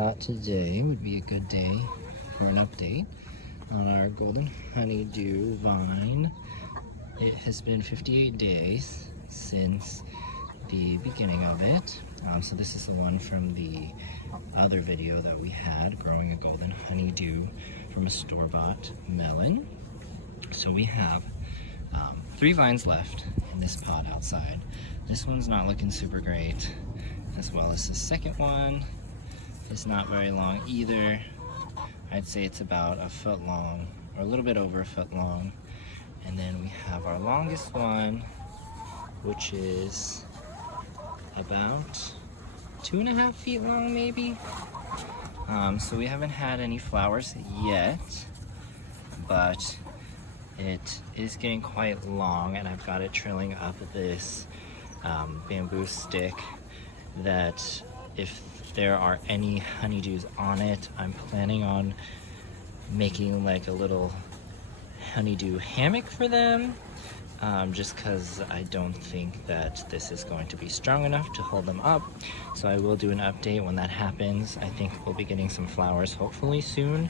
thought today would be a good day for an update on our golden honeydew vine. It has been 58 days since the beginning of it. So this is the one from the other video that we had, growing a golden honeydew from a store-bought melon. So we have 3 vines left in this pot outside. This one's not looking super great, as well as the second one is not very long either. I'd say it's about a foot long, or a little bit over a foot long. And then we have our longest one, which is about 2.5 feet long maybe. So we haven't had any flowers yet, but it is getting quite long, and I've got it trailing up this bamboo stick that if there are any honeydews on it, I'm planning on making like a little honeydew hammock for them, just because I don't think that this is going to be strong enough to hold them up. So I will do an update when that happens. I think we'll be getting some flowers hopefully soon.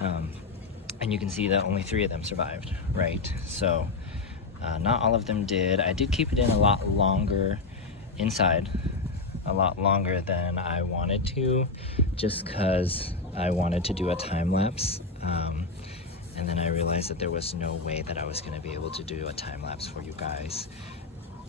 And you can see that only 3 of them survived, right? So not all of them did. I did keep it in a lot longer inside, a lot longer than I wanted to, just because I wanted to do a time lapse. And then I realized that there was no way that I was going to be able to do a time lapse for you guys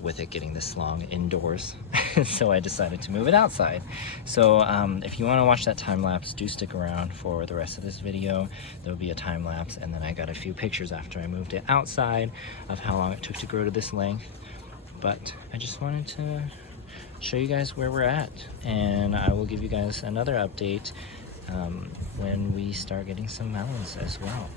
with it getting this long indoors. So I decided to move it outside. So if you want to watch that time lapse, do stick around for the rest of this video. There'll be a time lapse, and then I got a few pictures after I moved it outside of how long it took to grow to this length. But I just wanted to show you guys where we're at, and I will give you guys another update when we start getting some melons as well.